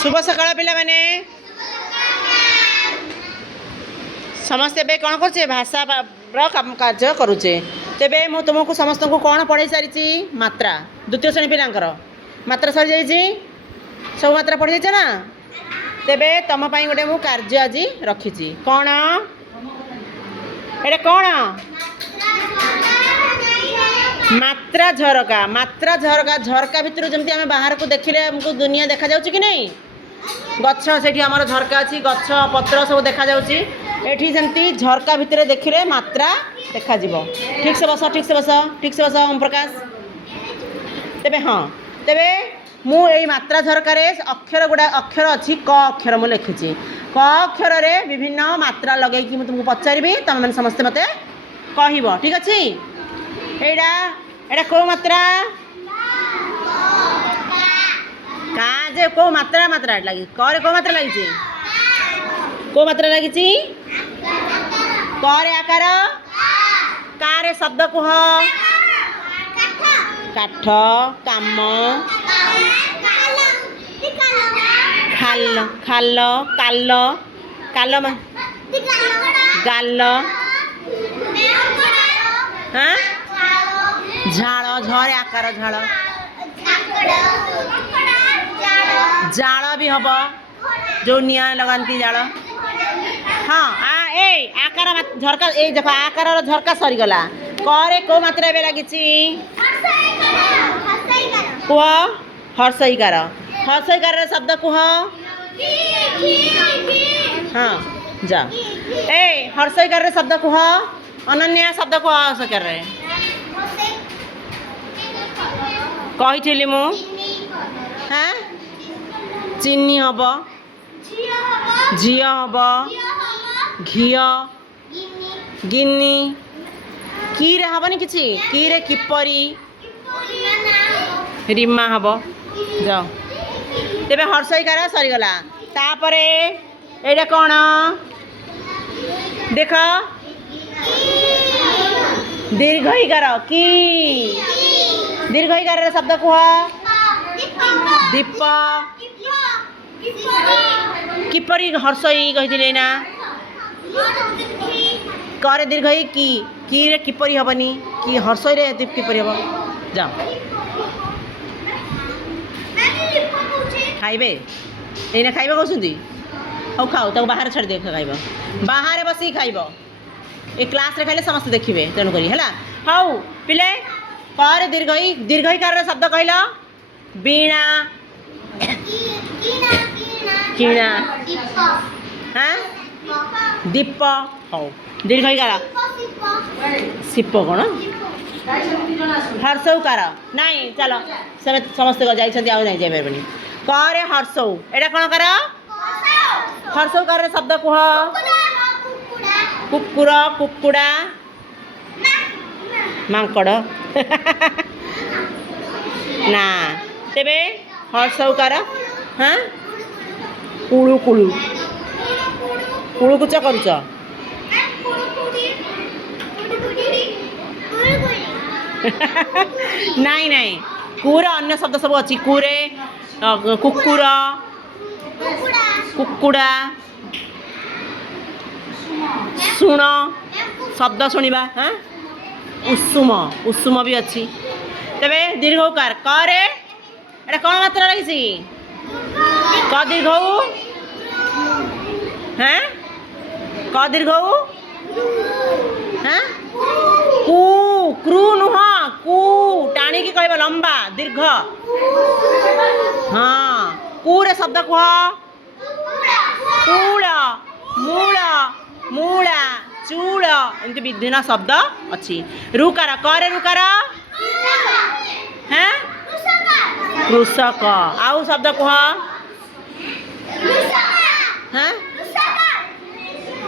शुभ सकाळ पिला माने समस्ते बे कौन कर भाषा कार्य करुचे तेबे मु तुमको समस्त को कौन पढ़े सारी मात्रा द्वितीय श्रेणी पिलांकर मात्रा सरी जाइए सब मात्रा पढ़ी जाइए ना तेबे तुम गोटे मु कार्य आज रखी कौन एटा कौन मात्रा झरका झरका भितर जमी आम बाहर को देखिले हमको दुनिया देखा जाउची कि नहीं गछ से आमर झरका अच्छी गछ पत्र सब देखा जाउची एठी जमती झरका भितर देखिले मात्रा देखा जीवो ठीक से बस ओम प्रकाश तेबे हाँ तेबे मु एई मात्रा झरकार अक्षर गुड़ा अक्षर अच्छी क अक्षर मु लिखी क अक्षर रे विभिन्न मात्रा लगे कि तुमको पचारि तुम मैंने समस्ते मत कह ठीक अच्छे एड़ा एड़ा को मात्रा का जे को मात्रा मात्रा लगी करे को मात्रा लगी को मात्रा लगी करे आकार कारे शब्द कुह काठ काम खाल खाल काल काल गाल हाँ झाड़ झरे आकार झाड़ जाल भी हम जो निया लगाती जाल हाँ ए आकार झरका ए देख आकार झरका सरीगला करे को मात्रा ए लगी कुह हर्षईकार हर्षईकार शब्द कुह हाँ जा ए हर्षईकार शब्द कुह अनन्या शब्द कुह हर्षईकार कही मु हाँ चीनी हम झी हम घी गिन्नी की रे हबनी किछि की रे किपरी रिमा हम जाओ तेबे हर्षईकार सरीगला तापरे एटा कौन देख दीर्घईकार की दीर्घईकार शब्द कुह दीप किपरी हर्षई कही ना करे दीर्घई की रे किपरी हबनी कि हर्षई रे दीप किपरी हम जाओ खाइबे एना खाइबा कहउछंती हौ खाओ तक बाहर छाड़ दे खाइबा बाहर बसी खाइबा ए क्लास रे खाइले समस्त देखिबे तेणु करी हला हौ पिले करे दीर्घई दीर्घईकार शब्द कहला वीणा कीणा हाँ दीप हौ दीर्घईकार शिप कौन हर्षौकार नाई चलो समस्त जाइछंती आउ नहीं जाई परबनी करे हर्षौ एटा कौन कर हर्षौकार शब्द कुह कुकुर कुकुड़ा मांकड़ ना तेबे हर्षौकार हाँ कुळु कुळु कुळु कुच करुच नाई नाई कुर अन्य शब्द सब अच्छी कुरे कुकुर कुकुड़ा शुण शब्द शुणा हाँ उषुम उषुम भी अच्छी तेबे दीर्घकार करे एटा कौन मात्रा लगी क दीर्घ हाँ क दीर्घ हाँ कु क्रू नुह कु टाणी की कहब लंबा दीर्घ हाँ कूरे शब्द कुह कूल मूल मूला चूल एमती विभिन्न शब्द अच्छी रुकार करे रुकार हाँ कृषक आउ शब्द कुह हाँ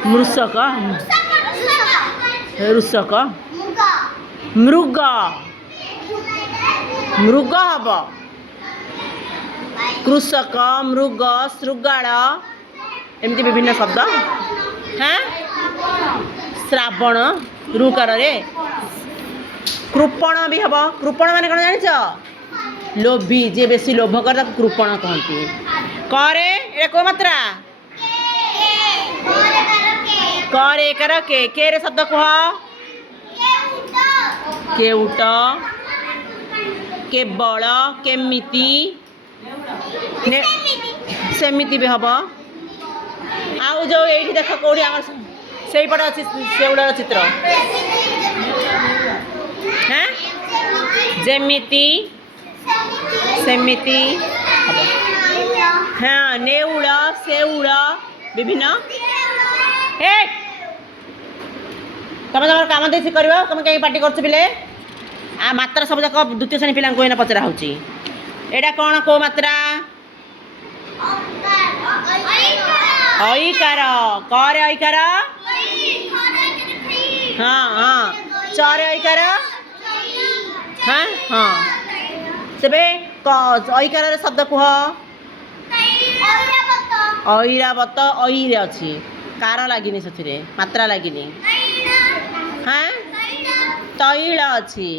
मृषक ऋषक मृग मृग हम कृषक मृग शृगाल एमती विभिन्न शब्द हाँ श्रावण रुकार रे कृपण भी हम कृपण मान कौन जान लोभी जे बेसी लोभ कर कृपण कहती करे एटा को मात्रा करे कर के रे शब्द कह केउट केवल केमिति सेमिति भी हम आउ जो ये देख कौटी आम से पटे अच्छी सेगुड़ा चित्र हाँ जेमिति सेमिति हाँ नेउल सेउल विभिन्न हे तुम तुम कम देसी कर तुम कहीं पार्टी कर पिले आ मात्रा सब जाक द्वितीय श्रेणी पिला पचरा होची एटा कौन को मात्रा ऐकार करे ऐकार हाँ हाँ चरे ऐकार हाँ हाँ तेबे ऐकार शब्द कह ऐरावत ऐरे अच्छी कार लगिनी से मात्रा लगिनी हाँ तैल अच्छी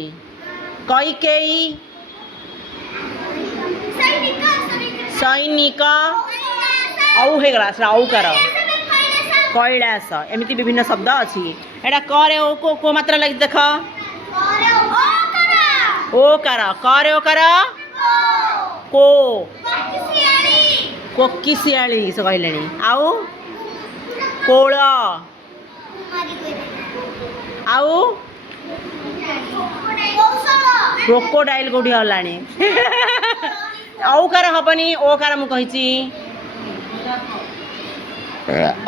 कैकेयी सैनिक औ होगा औकार कैलास एमती विभिन्न शब्द अच्छी एटा करे को मात्रा लगी देख ओकार करे ओकार को कोकिशियाली से कहले आउ कोल आउ क्रोकोडाइल कौटी हलानी औकार हबनी ओकार मु कहिची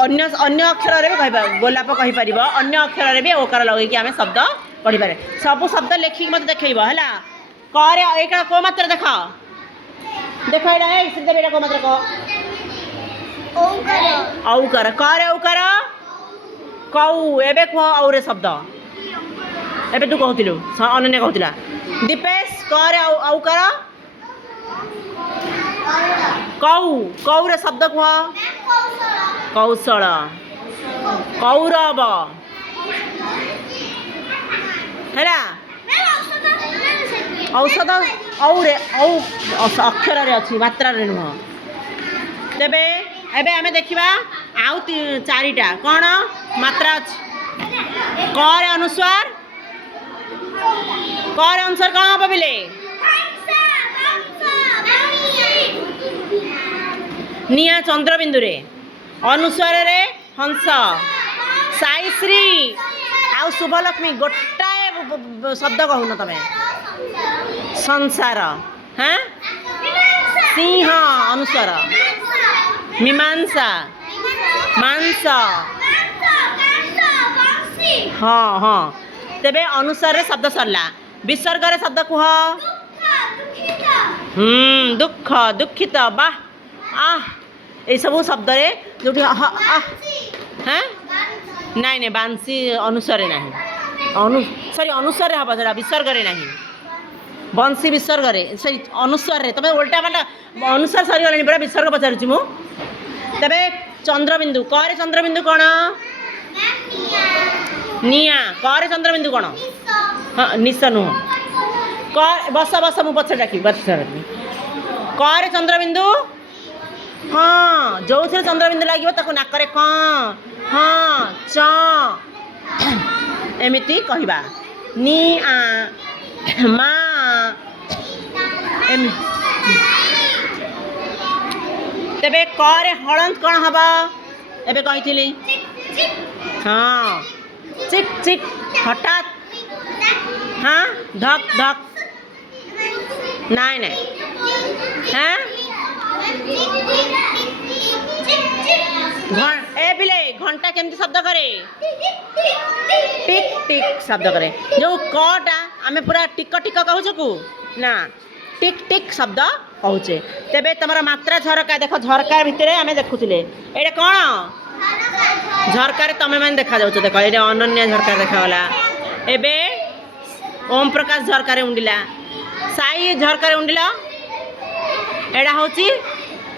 अन्य अन्य अक्षर रे भी कहि गोलाप कहि परिबो अन्य अक्षर रे भी ओकार लगै कि आमे शब्द पढ़ी पारे सब शब्द लेखिक मत देखैबो हला करे एका को मात्रा देखा देखो एटा है श्रीदेव एटा को मात्रा को औकार करे औकार कौ एबे को औरे शब्द एबे तू कहतिलु अनन्या कहतिला दीपेश करे औकार कौ कौ रे शब्द कह कौशल कौरव है औषध औरे औ अक्षर रे अच्छी मात्रा रे नुह तेबे एबे आमे देखिबा आउ चारिटा कौन मात्रा अच्छी करे अनुस्वार कौन हम बोले निया चंद्रबिंदु रे अनुस्वार रे हंस साईश्री आउ शुभलक्ष्मी गोटाए शब्द कहून तमें संसार हाँ सिंह अनुस्वार मीमांसा मांस हाँ हाँ तेबे अनुसार रे शब्द सरला विसर्ग रे शब्द कह दुख दुखित बा आह ये सब शब्द रे जो हाँ नाई नहीं बांसी अनुसार नहीं सॉरी अनुसार हम से विसर्ग रे नहीं बंसी विसर्ग रे सॉरी अनुसार रे तबे उल्टा पाल्टा अनुसार सरी गलानी पूरा विसर्ग पचारुची मु तबे चंद्रबिंदु करे चंद्रबिंदु कौन निया करे चंद्रबिंदु कौन हाँ निश नुह बस बस मु पछे डाकी करे चंद्रबिंदु हाँ जो थे चंद्रबिंदु लगे ताको नाकरे क हाँ च एमिति कहबा नि आ मा तेबे करे हलंत कौन हम एबे कही हाँ चिक चिक हठात हाँ धक धक नाई नाई हाँ ए बिले घंटा केमती शब्द करे टिक टिक शब्द करे जो कटा आमे पूरा टिक टिक कहूँ को ना टिक टिक शब्द कहूचे तेबे तुम मात्रा झरका देख झरका भितर आमे देखुले ये कौन झरकार तमें मैंने देखा जाऊँ देख ये अनन्या झरकार देखागला एबे ओम प्रकाश झरकार उंडिला साई झरकार उंडिला एडा हूँ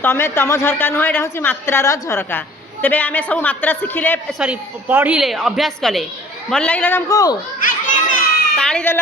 तमें तुम झरका नुह एडा हूँ मात्रार झरका तेबे आमे सब मात्रा शिखिले सॉरी पढ़िले अभ्यास कले भल लगे तुमको ताली देल।